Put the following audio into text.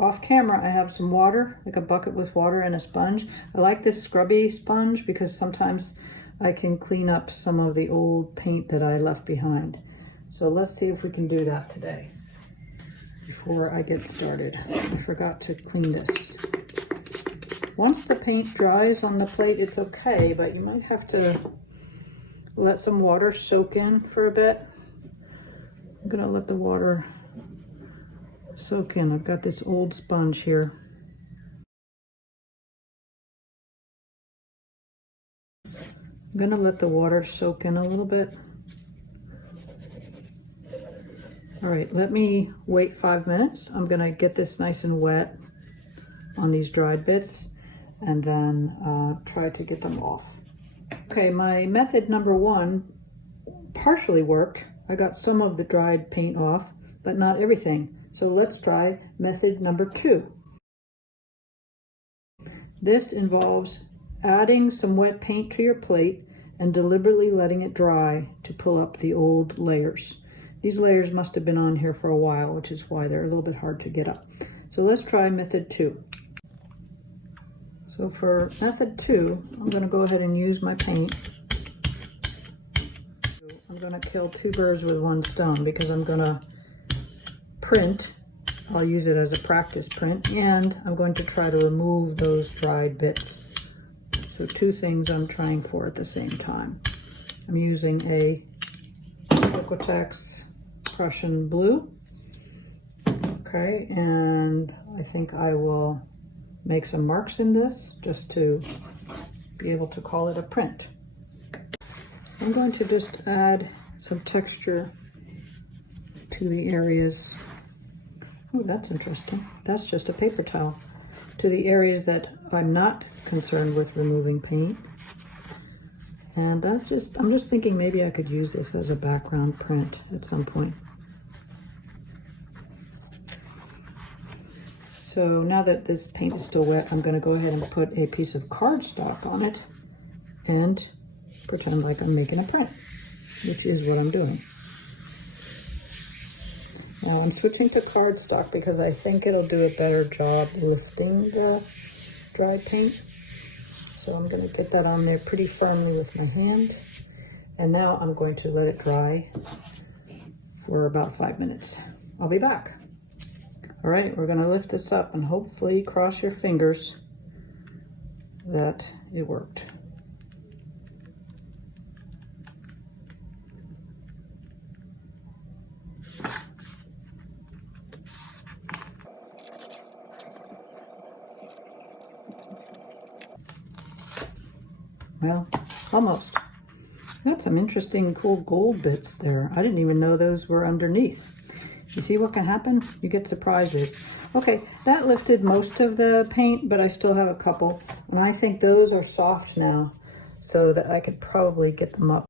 off camera, I have some water, like a bucket with water and a sponge. I like this scrubby sponge because sometimes I can clean up some of the old paint that I left behind. So let's see if we can do that today before I get started. I forgot to clean this. Once the paint dries on the plate, it's okay, but you might have to let some water soak in for a bit. I'm gonna let the water soak in. I've got this old sponge here. I'm gonna let the water soak in a little bit. All right, let me wait 5 minutes. I'm gonna get this nice and wet on these dried bits and then try to get them off. Okay, my method number 1 partially worked. I got some of the dried paint off, but not everything. So let's try method number 2. This involves adding some wet paint to your plate and deliberately letting it dry to pull up the old layers. These layers must have been on here for a while, which is why they're a little bit hard to get up. So let's try method 2. So for method 2, I'm going to go ahead and use my paint. I'm going to kill 2 birds with 1 stone because I'm going to print. I'll use it as a practice print, and I'm going to try to remove those dried bits. So 2 things I'm trying for at the same time. I'm using a Liquitex Prussian blue. Okay, and I think I will make some marks in this just to be able to call it a print. I'm going to just add some texture to the areas. Oh, that's interesting. That's just a paper towel. To the areas that I'm not concerned with removing paint. And I'm just thinking maybe I could use this as a background print at some point. So now that this paint is still wet, I'm going to go ahead and put a piece of cardstock on it and pretend like I'm making a print, which is what I'm doing. Now I'm switching to cardstock because I think it'll do a better job lifting the dried paint. So I'm going to get that on there pretty firmly with my hand. And now I'm going to let it dry for about 5 minutes. I'll be back. All right, we're going to lift this up and hopefully cross your fingers that it worked. Well, almost. Got some interesting, cool gold bits there. I didn't even know those were underneath. You see what can happen? You get surprises. Okay, that lifted most of the paint, but I still have a couple. And I think those are soft now, so that I could probably get them up